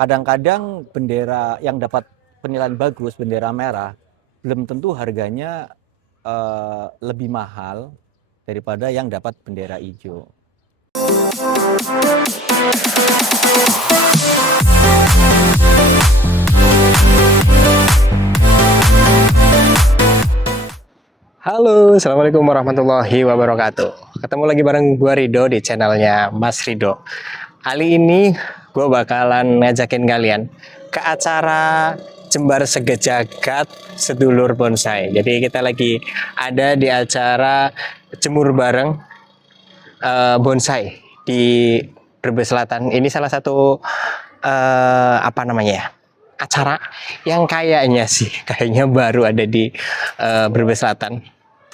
kadang-kadang bendera yang dapat penilaian bagus, bendera merah, belum tentu harganya lebih mahal daripada yang dapat bendera hijau. Halo, assalamualaikum warahmatullahi wabarakatuh. Ketemu lagi bareng gue Rido di channelnya Mas Rido. Kali ini gue bakalan ngajakin kalian ke acara Jembar Segejagat Sedulur Bonsai. Jadi kita lagi ada di acara jemur bareng bonsai di Brebes Selatan. Ini salah satu acara yang kayaknya baru ada di Brebes Selatan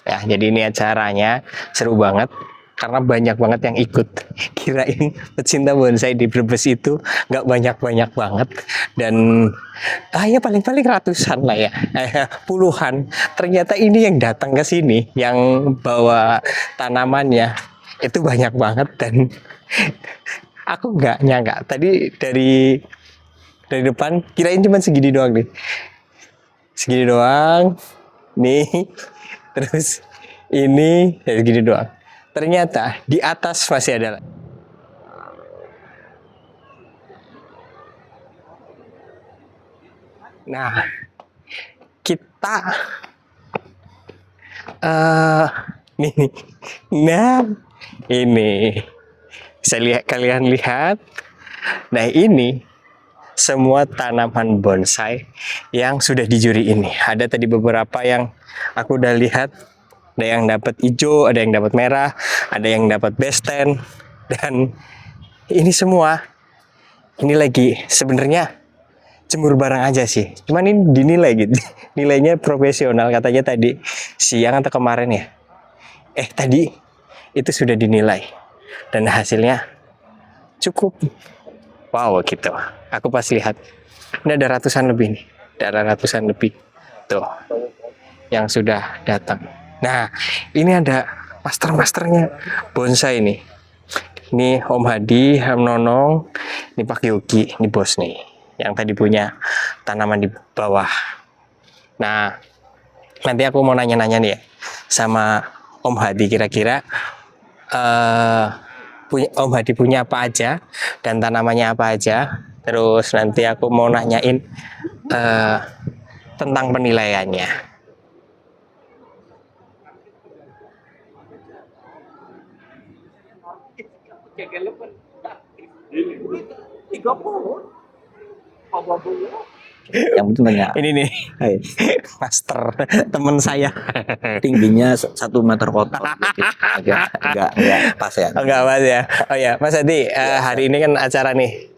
ya. Jadi ini acaranya seru banget karena banyak banget yang ikut. Kirain pecinta bonsai di Brebes itu nggak banyak banget, dan ya paling ratusan lah ya, puluhan. Ternyata ini yang datang ke sini yang bawa tanamannya itu banyak banget, dan aku nggak nyangka tadi dari depan kirain cuma segini doang nih. Segini doang. Nih. Terus ini ya segini doang. Ternyata di atas masih ada. Nah, kita nih. Nah, ini bisa kalian lihat. Nah, ini semua tanaman bonsai yang sudah di juri ini. Ada tadi beberapa yang aku udah lihat, ada yang dapat hijau, ada yang dapat merah, ada yang dapat besten, dan ini semua ini lagi sebenarnya jemur bareng aja sih. Cuman ini dinilai gitu, nilainya profesional katanya tadi siang atau kemarin ya. Tadi itu sudah dinilai dan hasilnya cukup wow gitu. Aku pas lihat ini ada ratusan lebih nih, ada ratusan lebih tuh yang sudah datang. Nah, ini ada masternya bonsai nih. Ini Om Hadi, Om Nonong, ini Pak Yogi, ini bos nih, yang tadi punya tanaman di bawah. Nah, nanti aku mau nanya-nanya nih ya sama Om Hadi, kira-kira Om Hadi punya apa aja dan tanamannya apa aja. Terus nanti aku mau nanyain tentang penilaiannya. Yang penting tanya. Ini nih, Hai. master temen saya. Tingginya 1 meter kotak. Enggak pas ya. Enggak Mas ya. Oh ya, Mas Hadi, hari ini kan acara nih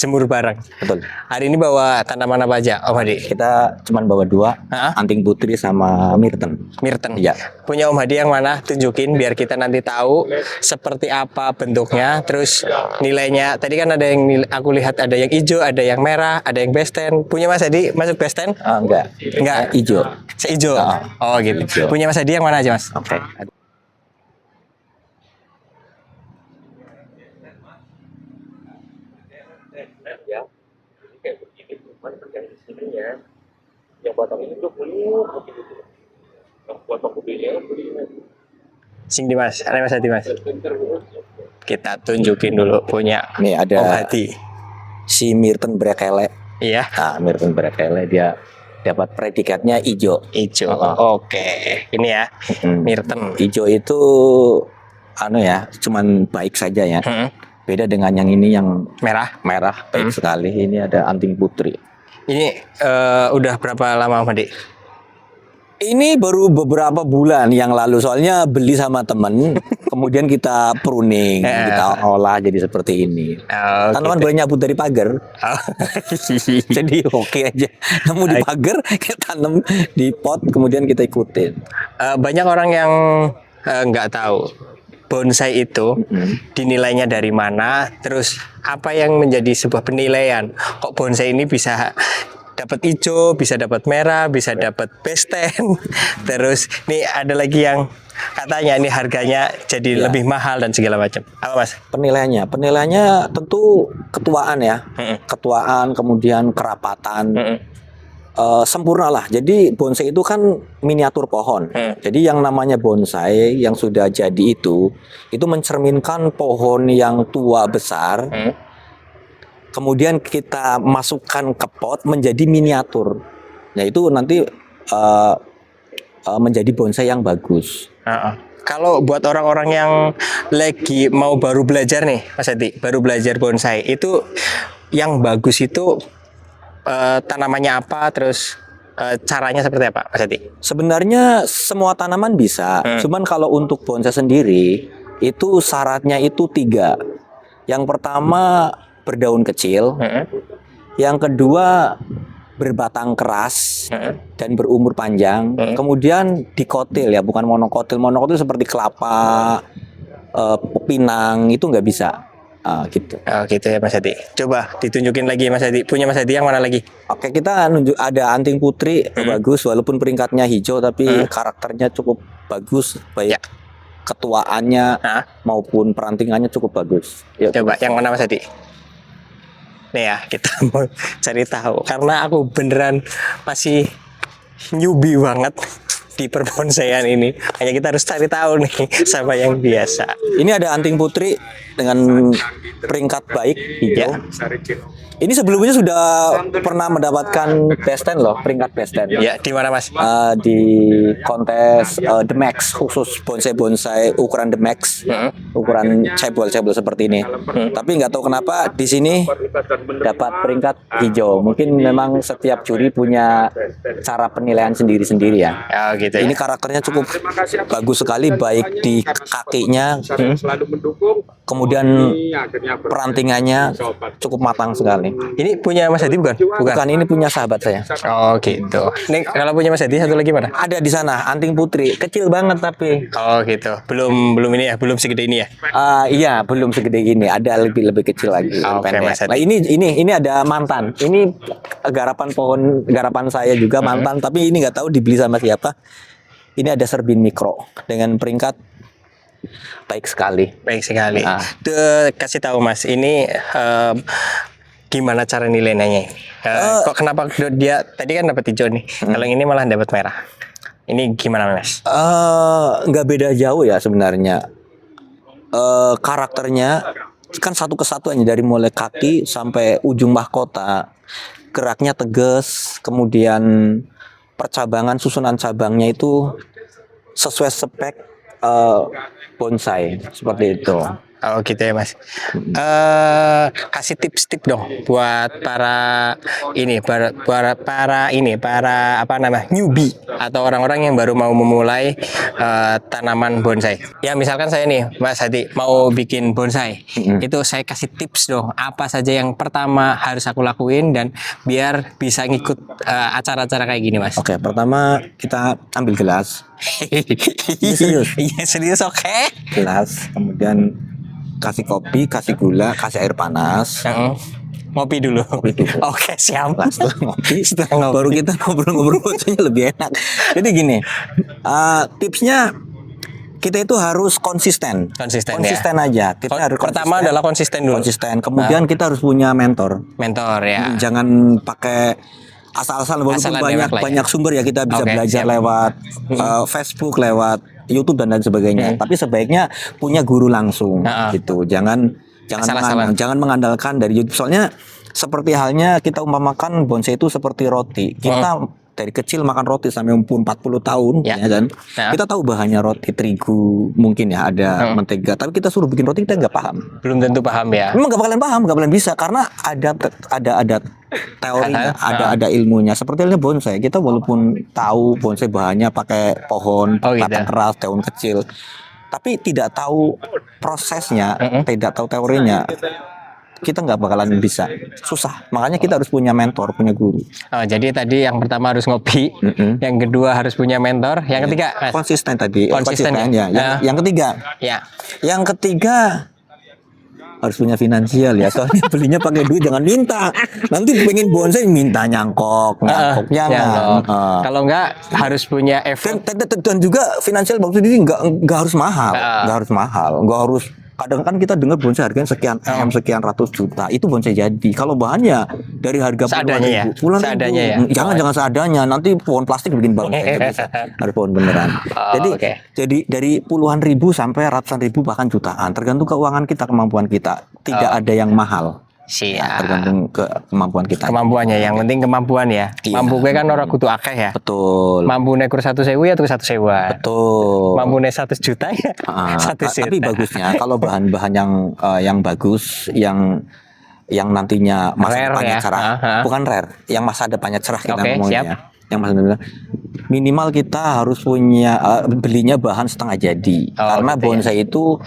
jemur bareng. Betul. Hari ini bawa tanaman apa aja, Om Hadi? Kita cuman bawa 2, anting putri sama Myrten. Myrten. Iya. Punya Om Hadi yang mana? Tunjukin biar kita nanti tahu seperti apa bentuknya. Terus nilainya. Tadi kan ada yang aku lihat ada yang hijau, ada yang merah, ada yang besten. Punya Mas Hadi masuk besten? Enggak. Hijau. Seijo. Oh gitu. Hijau. Punya Mas Hadi yang mana aja, Mas? Oke. Sing di Mas, ada Mas Hadi Mas. Kita tunjukin dulu punya Nih ada Om Hadi. si Myrten Brekele. Iya. Nah, Myrten Brekele dia dapat predikatnya hijau. Hijau. Oke. Ini ya. Myrten. Hijau itu cuman baik saja ya. Beda dengan yang ini yang Merah. baik sekali. Ini ada anting putri. Ini udah berapa lama Om Hadi? Ini baru beberapa bulan yang lalu, soalnya beli sama temen, kemudian kita pruning, kita olah jadi seperti ini. Tanaman boleh nyabut dari pagar, jadi oke aja. Nemu di pagar, kita tanam di pot, kemudian kita ikutin. Banyak orang yang nggak tahu bonsai itu dinilainya dari mana, terus apa yang menjadi sebuah penilaian. Kok bonsai ini bisa dapat hijau, bisa dapat merah, bisa dapat besten. Terus nih ada lagi yang katanya ini harganya jadi Ya. lebih mahal dan segala macam. Apa Mas? Penilaiannya tentu ketuaan ya. Ketuaan, kemudian kerapatan. Sempurna lah. Jadi bonsai itu kan miniatur pohon. Jadi yang namanya bonsai yang sudah jadi itu mencerminkan pohon yang tua besar. Kemudian kita masukkan ke pot menjadi miniatur. Nah itu nanti menjadi bonsai yang bagus. Kalau buat orang-orang yang lagi mau baru belajar nih, Mas Adi, baru belajar bonsai, itu yang bagus itu tanamannya apa, terus caranya seperti apa, Mas Adi? Sebenarnya semua tanaman bisa, cuman kalau untuk bonsai sendiri itu syaratnya itu 3. Yang pertama berdaun kecil, yang kedua berbatang keras dan berumur panjang, kemudian dikotil ya, bukan monokotil. Monokotil seperti kelapa, pinang itu nggak bisa. Gitu. Oh gitu ya Mas Adi. Coba ditunjukin lagi Mas Adi. Punya Mas Adi yang mana lagi? Oke, kita ada anting putri bagus, walaupun peringkatnya hijau tapi karakternya cukup bagus, baik ketuaannya maupun perantingannya cukup bagus. Yuk. Coba yang mana Mas Adi? Nih ya, kita mau cari tahu karena aku beneran masih newbie banget di perbonsaian ini. Hanya kita harus cari tahu nih sama yang biasa. Ini ada anting putri dengan peringkat baik hijau. Ini sebelumnya sudah pernah mendapatkan best 10 loh, peringkat best 10. Ya, di mana Mas? Di kontes The Max, khusus bonsai ukuran The Max, ukuran cebol seperti ini. Tapi nggak tahu kenapa di sini dapat peringkat hijau. Mungkin memang setiap juri punya cara penilaian sendiri-sendiri ya. Oh, gitu. Ini karakternya cukup bagus sekali, baik di kakinya, kemudian perantingannya cukup matang sekali. Ini punya Mas Adi bukan? Bukan, ini punya sahabat saya. Oh gitu. Nih kalau punya Mas Adi satu lagi mana? Ada di sana, anting putri, kecil banget tapi. Oh gitu. Belum ini ya, belum segede ini ya. Iya, belum segede gini. Ada lebih kecil lagi. Oke, Mas Adi. Nah, ini ada mantan. Ini garapan saya juga mantan, tapi ini nggak tahu dibeli sama siapa. Ini ada Serbin Mikro dengan peringkat baik sekali. Baik sekali. Tuh, kasih tahu Mas, ini gimana cara nilainya? Kok kenapa dia tadi kan dapat hijau nih, kalau ini malah dapat merah? Ini gimana Mas? Nggak beda jauh ya sebenarnya. Karakternya kan satu kesatuannya dari mulai kaki sampai ujung mahkota. Geraknya tegas, kemudian percabangan susunan cabangnya itu sesuai spek bonsai seperti itu. Oh gitu ya Mas. Kasih tips-tips dong buat para apa namanya newbie atau orang-orang yang baru mau memulai tanaman bonsai. Ya misalkan saya nih Mas Hadi mau bikin bonsai, itu saya kasih tips dong apa saja yang pertama harus aku lakuin dan biar bisa ngikut acara-acara kayak gini Mas. Oke, pertama kita ambil gelas. Serius? Iya serius oke. Gelas, kemudian kasih kopi, kasih gula, kasih air panas. Ngopi dulu. Oke, siap. Setelah ngopi, baru kita ngobrol-ngobrol bonsainya lebih enak. Jadi gini, tipsnya kita itu harus konsisten ya? aja. Kita harus pertama adalah konsisten dulu. Kemudian kita harus punya mentor ya. Jangan pakai asal-asal, walaupun banyak sumber ya, kita bisa belajar lewat Facebook, lewat YouTube dan lain sebagainya. Tapi sebaiknya punya guru langsung gitu. Jangan mengandalkan dari YouTube. Soalnya seperti halnya kita umpamakan bonsai itu seperti roti. Kita dari kecil makan roti sampai umur 40 tahun ya kan. Kita tahu bahannya roti terigu, mungkin ya ada mentega, tapi kita suruh bikin roti kita nggak paham. Belum tentu paham ya. Memang nggak bakalan bisa karena ada teorinya, ada ilmunya. Seperti halnya bonsai, kita walaupun tahu bonsai bahannya pakai pohon, batang keras, daun kecil, tapi tidak tahu prosesnya, tidak tahu teorinya, kita nggak bakalan bisa, susah. Makanya kita harus punya mentor, punya guru. Jadi tadi yang pertama harus ngopi, yang kedua harus punya mentor, yang ketiga konsisten tadi. Konsisten ya. Yang ketiga, yang ketiga harus punya finansial ya. Soalnya belinya pakai duit, jangan minta. Nanti pengen bonsai minta nyangkok, jangan. Kalau enggak harus punya effort. Dan juga finansial maksud ini nggak harus mahal, nggak harus. Kadang kan kita dengar bonsai harganya sekian sekian ratus juta, itu bonsai jadi. Kalau bahannya dari harga puluhan ribu, jangan seadanya. Nanti pohon plastik bikin bonsai bisa. Harus pohon beneran. Jadi dari puluhan ribu sampai ratusan ribu bahkan jutaan, tergantung keuangan kita, kemampuan kita. Tidak ada yang mahal. Tergantung ke kemampuan kita. Kemampuannya, yang penting kemampuan ya. Mampu gue kan orang kudu akeh ya. Betul. Mampu nekur 1.000 ya tuh 1.000. Betul. Mampu 100 juta ya 1 juta. Tapi bagusnya kalau bahan-bahan yang bagus, yang nantinya masa depannya cerah, bukan rare, yang masa depannya cerah kita ngomongnya. Siap. Yang maksudnya minimal kita harus punya belinya bahan setengah jadi, karena bonsai itu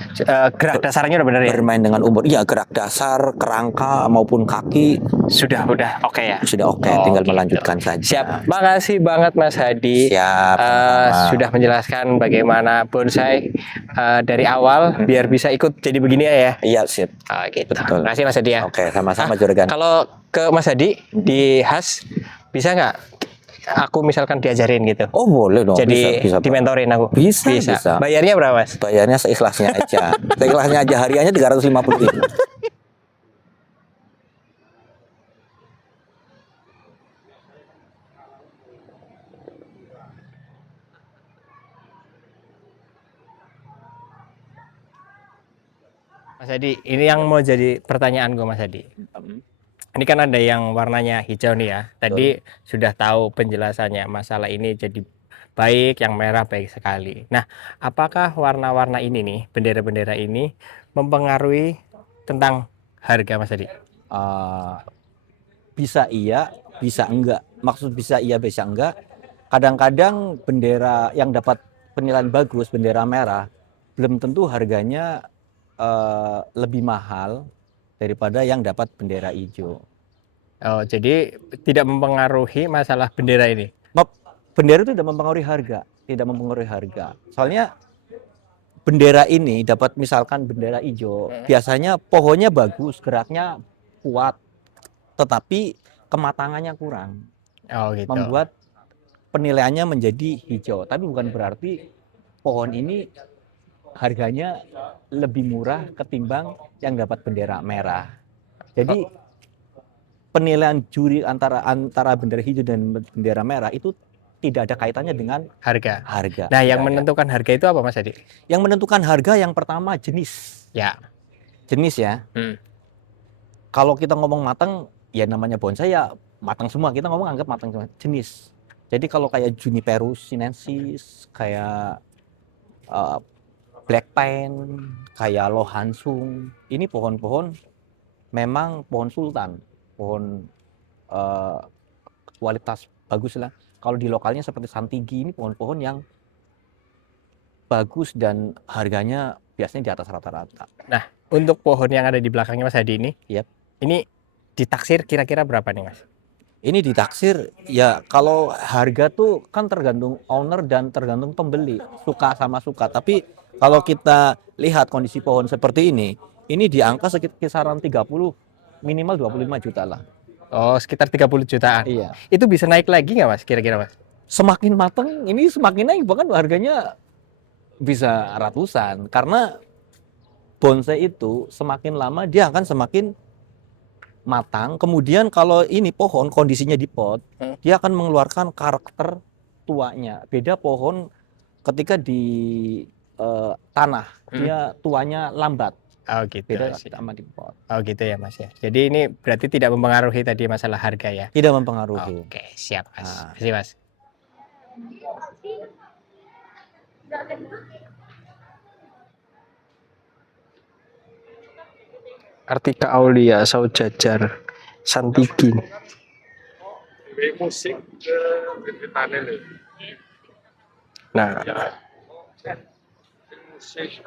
gerak dasarnya udah bener ya, bermain dengan umur. Iya, gerak dasar, kerangka maupun kaki sudah oke ya, sudah oke, tinggal melanjutkan saja. Siap, makasih banget Mas Hadi. Siap, sudah menjelaskan bagaimana bonsai dari awal biar bisa ikut jadi begini ya. Iya, siap. Gitu. Betul. Terima kasih Mas Hadi ya. Oke, sama-sama Juragan. Kalau ke Mas Hadi di Has bisa nggak aku misalkan diajarin gitu? Oh boleh dong. Jadi bisa, dimentorin aku. Bisa. Bayarnya berapa Mas? Bayarnya seikhlasnya aja. Seikhlasnya aja, hariannya 350 ribu. Mas Hadi, ini yang mau jadi pertanyaan gue Mas Hadi. Ini kan ada yang warnanya hijau nih ya. Tadi sudah tahu penjelasannya, masalah ini jadi baik, yang merah baik sekali. Nah, apakah warna-warna ini nih, bendera-bendera ini mempengaruhi tentang harga Mas Hadi? Bisa iya, bisa enggak. Maksud bisa iya, bisa enggak. Kadang-kadang bendera yang dapat penilaian bagus, bendera merah, belum tentu harganya lebih mahal daripada yang dapat bendera hijau. Oh, jadi tidak mempengaruhi masalah bendera ini? Bendera itu tidak mempengaruhi harga, Soalnya bendera ini dapat, misalkan bendera hijau, biasanya pohonnya bagus, geraknya kuat, tetapi kematangannya kurang. Oh, gitu. Membuat penilaiannya menjadi hijau. Tapi bukan berarti pohon ini harganya lebih murah ketimbang yang dapat bendera merah. Jadi penilaian juri antara bendera hijau dan bendera merah itu tidak ada kaitannya dengan harga. Nah, yang menentukan harga itu apa Mas Hadi? Yang menentukan harga yang pertama jenis. Ya. Jenis ya. Kalau kita ngomong matang, ya namanya bonsai ya matang semua. Kita ngomong anggap matang semua. Jenis. Jadi kalau kayak Juniperus sinensis, kayak Black Pine, kayak Lohansung, ini pohon-pohon memang pohon sultan, pohon kualitas bagus lah. Kalau di lokalnya seperti Santigi, ini pohon-pohon yang bagus dan harganya biasanya di atas rata-rata. Nah, untuk pohon yang ada di belakangnya Mas Hadi ini, ini ditaksir kira-kira berapa nih Mas? Ini ditaksir ya, kalau harga tuh kan tergantung owner dan tergantung pembeli, suka sama suka. Tapi kalau kita lihat kondisi pohon seperti ini di angka sekitar kisaran 30, minimal 25 juta lah. Oh, sekitar 30 jutaan. Iya. Itu bisa naik lagi nggak Mas, kira-kira Mas? Semakin matang ini semakin naik, bahkan harganya bisa ratusan. Karena bonsai itu semakin lama dia akan semakin matang. Kemudian kalau ini pohon kondisinya di pot, dia akan mengeluarkan karakter tuanya. Beda pohon ketika di tanah, dia tuanya lambat. Oh gitu. Beda sama di pot. Oh gitu ya Mas ya. Jadi ini berarti tidak mempengaruhi tadi masalah harga ya? Tidak mempengaruhi. Oke, siap Mas. Terima kasih Mas. Artika Aulia, Saujajar, Santigi. Musik Nah, musik.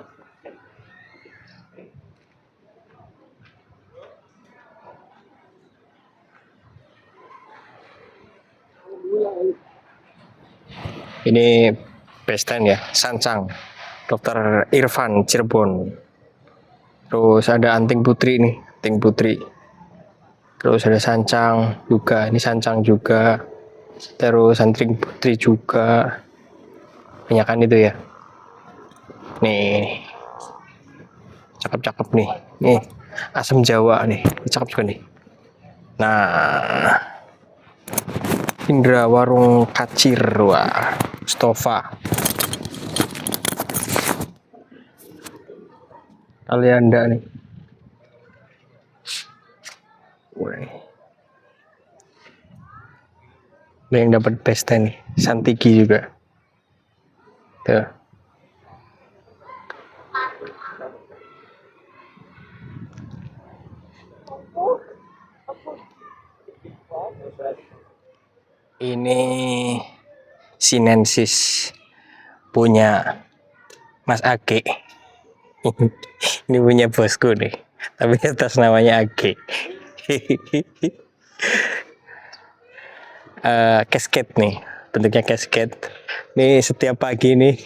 ini Besten ya, Sancang, Dr. Irfan Cirebon. Terus ada anting putri nih, anting putri. Terus ada sancang juga, ini sancang juga. Terus anting putri juga. Banyakan itu ya. Nih, cakep-cakep nih. Nih, asam Jawa nih, cakep juga nih. Nah, Indra Warung Kacir, wah, Mustafa. Alianda nih. Wih. Ada yang dapat best nih, Santiki juga. Tuh. Ini sinensis punya Mas Age. Ini punya bosku nih, tapi atas namanya Age. Casket nih, bentuknya casket. Nih setiap pagi nih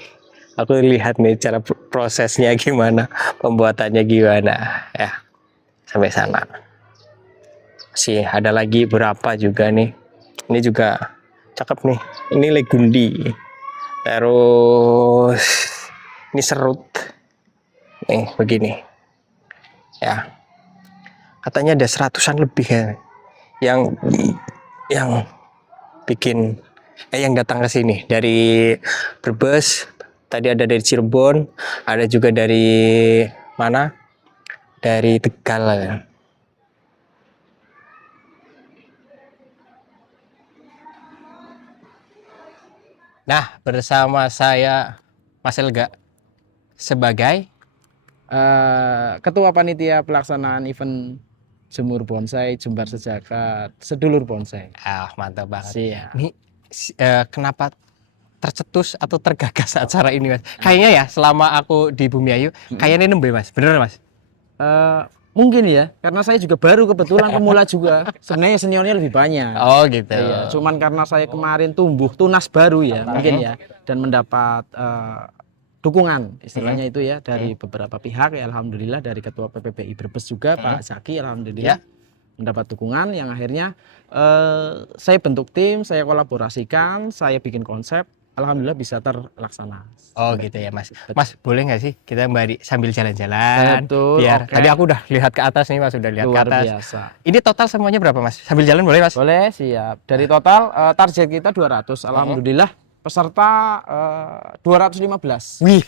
aku lihat nih cara prosesnya gimana, pembuatannya gimana ya, sampai sana. Masih ada lagi berapa juga nih. Ini juga cakep nih. Ini legundi. Terus ini serut. Nih begini. Ya. Katanya ada 100-an lebih ya yang bikin yang datang ke sini dari Brebes, tadi ada dari Cirebon, ada juga dari mana? Dari Tegal ya. Nah, bersama saya Mas Elga sebagai Ketua Panitia Pelaksanaan Event Jemur Bonsai Jembar Sejagat Sedulur Bonsai. Mantap banget. Siap. Ini kenapa tercetus atau tergagas acara ini, Mas? Kayaknya ya selama aku di Bumiayu, kayaknya nembe, Mas. Bener, Mas? Mungkin ya, karena saya juga baru kebetulan pemula juga. Sebenarnya seniornya lebih banyak. Oh, gitu. Iya, cuman karena saya kemarin tumbuh tunas baru ya, mungkin ya, dan mendapat dukungan istilahnya itu ya dari beberapa pihak ya, alhamdulillah dari Ketua PPPI Brebes juga Pak Zaki, alhamdulillah mendapat dukungan yang akhirnya saya bentuk tim, saya kolaborasikan, saya bikin konsep, alhamdulillah bisa terlaksana. Oh gitu ya, Mas. Mas, boleh nggak sih kita sambil jalan-jalan? Betul, Biar oke. tadi aku udah lihat ke atas nih, Mas, udah lihat Luar ke atas. biasa. Ini total semuanya berapa, Mas? Sambil jalan boleh, Mas? Boleh, siap. Dari total target kita 200, alhamdulillah peserta 215. Wih,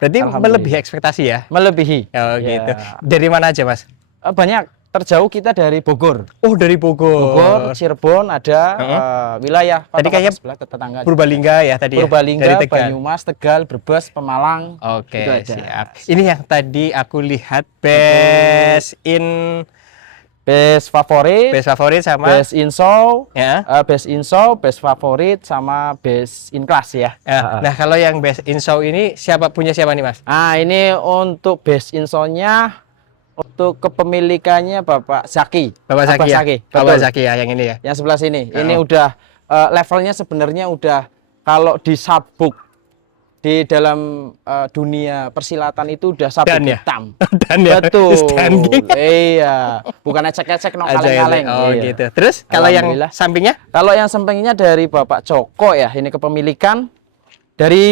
berarti Alhamdulillah. melebihi ekspektasi ya? Melebihi. Oh Ya. gitu. Dari mana aja, Mas? Banyak. Terjauh kita dari Bogor. Oh, dari Bogor, Cirebon ada wilayah Tadi kayaknya sebelah tetangga. Purbalingga ya tadi Purbalingga, ya? Dari Tegal. Banyumas, Tegal, Brebes, Pemalang. Oke, itu ada. siap. Ini yang tadi aku lihat best favorit sama Best in show, ya. best favorit sama best in class ya. Nah, kalau yang best in show ini punya siapa nih, Mas? Ini untuk best in show-nya untuk kepemilikannya Bapak Zaki. Bapak Zaki ya? Betul. Bapak Zaki ya, yang ini ya. Yang sebelah sini. Ini udah levelnya sebenarnya udah kalau di sabuk di dalam dunia persilatan itu udah sabuk hitam. Dan ya. Betul. Standing. Iya, bukan ecek-ecek no kaleng-kaleng. Oh iya. gitu. Terus kalau yang sampingnya? Kalau yang sampingnya dari Bapak Joko ya, ini kepemilikan dari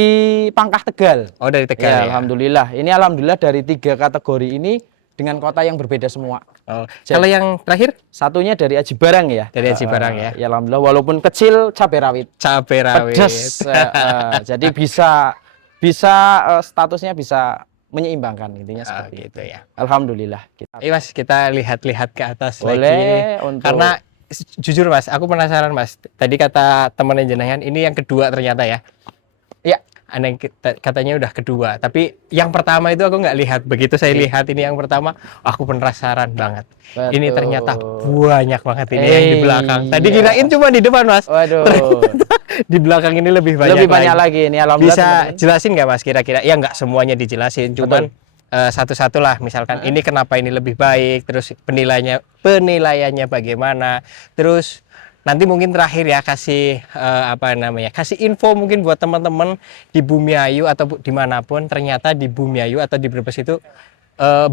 Pangkah Tegal. Oh, dari Tegal. Ya, alhamdulillah. Ini alhamdulillah dari 3 kategori ini dengan kota yang berbeda semua. Oh. Kalau yang terakhir? Satunya dari Aji Barang ya. Dari Aji Barang ya. Ya alhamdulillah, walaupun kecil cabai rawit. Cabai rawit. Pedas. Jadi bisa statusnya bisa menyeimbangkan intinya seperti itu ya. Alhamdulillah. Mas, kita lihat-lihat ke atas boleh lagi. Karena jujur, Mas, aku penasaran, Mas. Tadi kata teman jenengan ini yang kedua ternyata ya. Ya. Aneh, katanya udah kedua, tapi yang pertama itu aku nggak lihat. Begitu saya lihat ini yang pertama, aku penasaran banget. Betul. Ini ternyata banyak banget ini yang di belakang. Tadi kirain cuma di depan, Mas. Waduh. Di belakang ini lebih banyak lagi. Ini alhamdulillah. Bisa jelasin nggak, Mas, kira-kira? Ya nggak semuanya dijelasin, cuman satu-satu lah. Misalkan ini kenapa ini lebih baik, terus penilaiannya bagaimana, terus nanti mungkin terakhir ya kasih kasih info mungkin buat teman-teman di Bumiayu atau dimanapun. Ternyata di Bumiayu atau di Brebes itu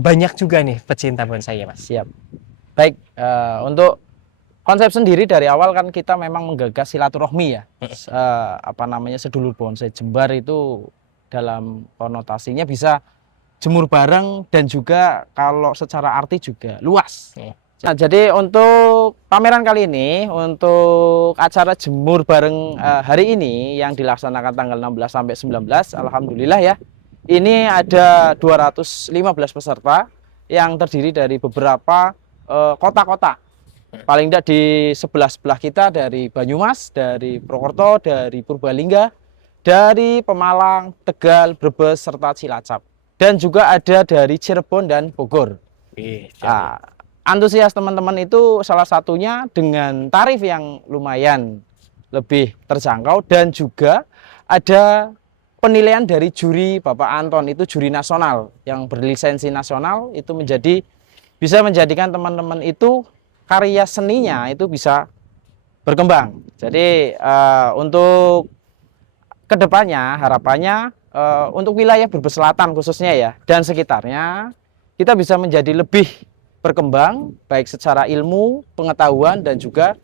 banyak juga nih pecinta bonsai ya Mas. Siap. Baik, untuk konsep sendiri dari awal kan kita memang menggagas silaturahmi ya. Apa namanya, sedulur bonsai Jembar itu dalam konotasinya bisa jemur bareng dan juga kalau secara arti juga luas. Nah, jadi untuk pameran kali ini, untuk acara jemur bareng hari ini yang dilaksanakan tanggal 16 sampai 19, alhamdulillah ya. Ini ada 215 peserta yang terdiri dari beberapa kota-kota. Paling tidak di sebelah-sebelah kita, dari Banyumas, dari Purwokerto, dari Purbalingga, dari Pemalang, Tegal, Brebes, serta Cilacap. Dan juga ada dari Cirebon dan Bogor. Nah, antusias teman-teman itu salah satunya dengan tarif yang lumayan lebih terjangkau, dan juga ada penilaian dari juri Bapak Anton, itu juri nasional yang berlisensi nasional, itu bisa menjadikan teman-teman itu karya seninya itu bisa berkembang. Jadi untuk kedepannya harapannya untuk wilayah Brebes Selatan khususnya ya dan sekitarnya, kita bisa menjadi lebih berkembang baik secara ilmu, pengetahuan, dan juga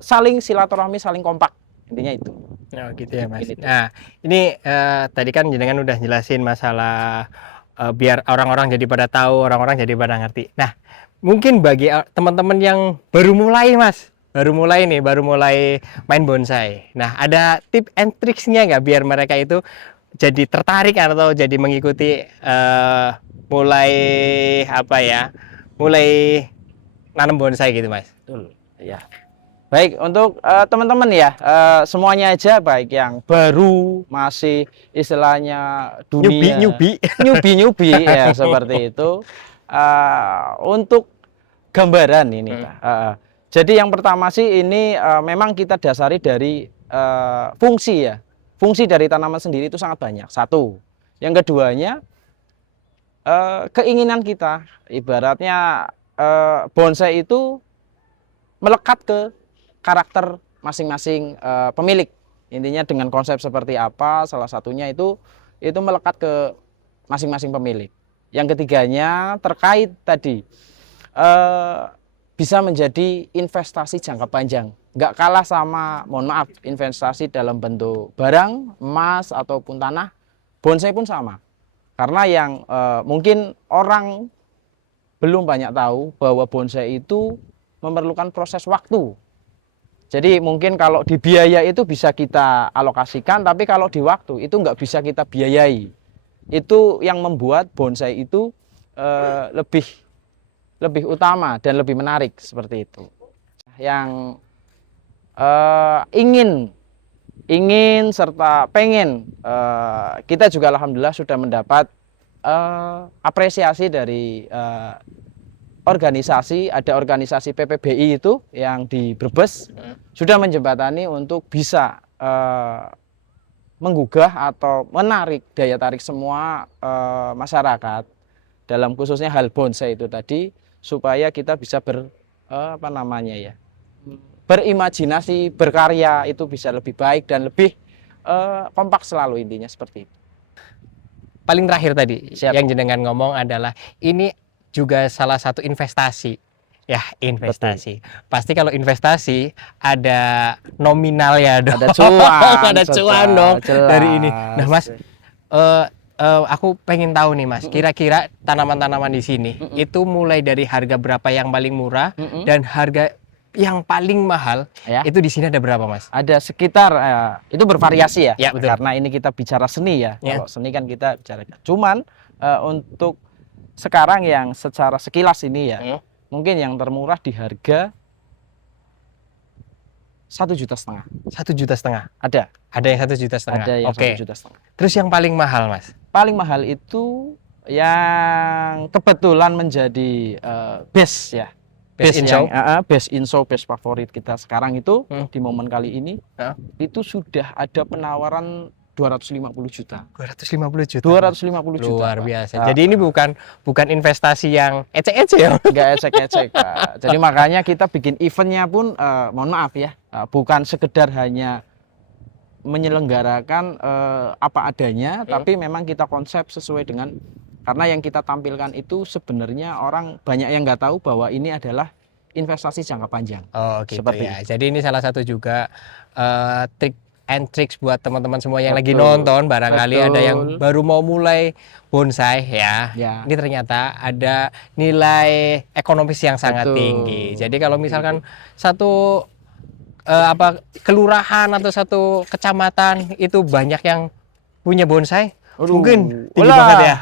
saling silaturahmi, saling kompak, intinya itu. Oh gitu ya Mas. Nah ini tadi kan jenengan udah jelasin masalah biar orang-orang jadi pada tahu, orang-orang jadi pada ngerti. Nah mungkin bagi teman-teman yang baru mulai Mas, baru mulai main bonsai. Nah, ada tip and tricksnya nggak biar mereka itu jadi tertarik atau jadi mengikuti mulai nanam bonsai gitu, Mas? Betul. Ya. Baik, untuk teman-teman ya, semuanya aja, baik yang baru, masih istilahnya dunia nyubi ya seperti itu. Untuk gambaran ini Pak. Jadi yang pertama sih ini memang kita dasari dari fungsi ya. Fungsi dari tanaman sendiri itu sangat banyak. Satu. Yang keduanya keinginan kita. Ibaratnya bonsai itu melekat ke karakter masing-masing pemilik. Intinya dengan konsep seperti apa, salah satunya itu melekat ke masing-masing pemilik. Yang ketiganya terkait tadi bisa menjadi investasi jangka panjang. Nggak kalah sama, mohon maaf, investasi dalam bentuk barang, emas, ataupun tanah, bonsai pun sama. Karena yang mungkin orang belum banyak tahu bahwa bonsai itu memerlukan proses waktu. Jadi mungkin kalau di biaya itu bisa kita alokasikan, tapi kalau di waktu itu nggak bisa kita biayai. Itu yang membuat bonsai itu lebih utama dan lebih menarik seperti itu. Yang ingin serta pengen, kita juga alhamdulillah sudah mendapat apresiasi dari organisasi. Ada organisasi PPBI itu yang di Brebes sudah menjembatani untuk bisa menggugah atau menarik daya tarik semua masyarakat dalam khususnya hal bonsai itu tadi, supaya kita bisa berimajinasi, berkarya itu bisa lebih baik dan lebih kompak selalu, intinya seperti itu. Paling terakhir tadi Siap. yang jenengan ngomong adalah ini juga salah satu investasi. Ya, investasi. Betul. Pasti kalau investasi ada nominal ya dong. Ada cuan. Ada cuan dong jelas. dari ini. Nah, Mas, aku pengen tahu nih Mas, kira-kira tanaman-tanaman di sini itu mulai dari harga berapa yang paling murah dan harga yang paling mahal ya. Itu di sini ada berapa Mas? Ada sekitar itu bervariasi ya. Ya betul. Karena ini kita bicara seni ya. Kalau seni kan kita bicara. Cuman untuk sekarang yang secara sekilas ini ya, mungkin yang termurah di harga 1,5 juta. 1,5 juta? Ada yang 1,5 juta. Ada yang 1,5 juta. Terus yang paling mahal Mas? Paling mahal itu yang kebetulan menjadi best ya. Best in show, best favorit kita sekarang itu di momen kali ini itu sudah ada penawaran 250 juta. 250 juta. 250 juta. Luar biasa. Jadi ini bukan investasi yang ecek-ecek ya. Enggak ecek-ecek. Jadi makanya kita bikin eventnya pun mohon maaf ya, bukan sekedar hanya menyelenggarakan apa adanya, tapi memang kita konsep sesuai dengan Karena yang kita tampilkan itu sebenarnya orang banyak yang nggak tahu bahwa ini adalah investasi jangka panjang. Oh gitu Seperti ya. Jadi ini salah satu juga trik and tricks buat teman-teman semua yang lagi Betul. nonton. Barangkali ada yang Betul. baru mau mulai bonsai ya. Ya. Ini ternyata ada nilai ekonomis yang sangat Betul. tinggi. Jadi kalau misalkan satu kelurahan atau satu kecamatan itu banyak yang punya bonsai, mungkin tinggi banget ya.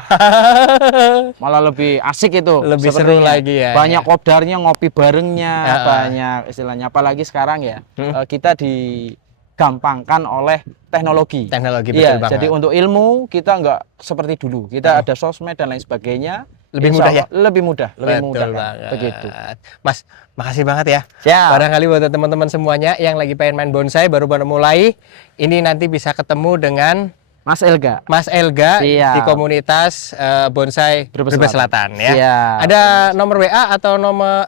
Malah lebih asik itu, Lebih seru sepertinya. lagi ya. Banyak kopdarnya, ngopi barengnya, Ya. banyak istilahnya. Apalagi sekarang ya, kita digampangkan oleh teknologi. Teknologi betul Iya, banget. jadi untuk ilmu kita nggak seperti dulu. Kita ada sosmed dan lain sebagainya. Lebih Insya mudah ya? Allah lebih mudah, lebih Betul mudah. banget. Begitu. Mas, makasih banget ya. Siap. Barangkali buat teman-teman semuanya yang lagi pengen main bonsai baru-baru mulai, ini nanti bisa ketemu dengan Mas Elga. Mas Elga Siap. di komunitas bonsai Brebes Brebes Selatan ya. Siap. Ada nomor WA atau nomor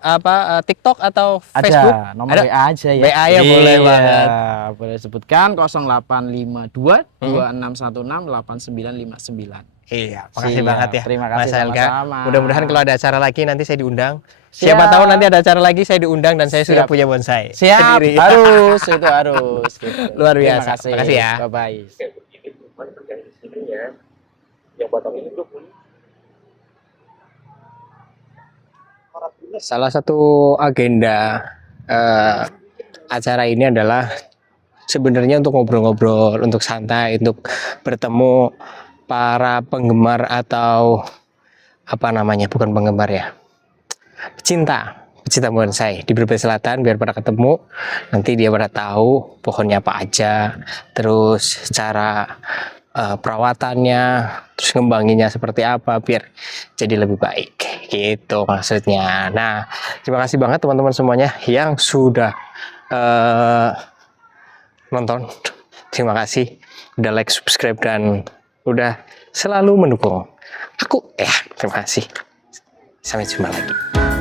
TikTok atau Facebook? Ada nomor Ada? WA aja ya. WA ya boleh banget. Boleh sebutkan 0852 2616 8959. Iya, makasih Siap. banget ya Terima kasih, Mas Elga. sama-sama. Mudah-mudahan kalau ada acara lagi nanti saya diundang. Siap. Siapa tahu nanti ada acara lagi saya diundang dan saya sudah Siap. punya bonsai Siap, sendiri. harus itu harus. Gitu. Luar biasa. Terima kasih. Makasih ya. Bye bye. Salah satu agenda acara ini adalah sebenarnya untuk ngobrol-ngobrol, untuk santai, untuk bertemu para penggemar atau apa namanya, bukan penggemar ya, pecinta bonsai di Brebes Selatan, biar pada ketemu, nanti dia pada tahu pohonnya apa aja, terus cara perawatannya, terus ngembanginnya seperti apa biar jadi lebih baik, gitu maksudnya. Nah, terima kasih banget teman-teman semuanya yang sudah nonton. Terima kasih udah like, subscribe, dan udah selalu mendukung aku. Terima kasih. Sampai jumpa lagi.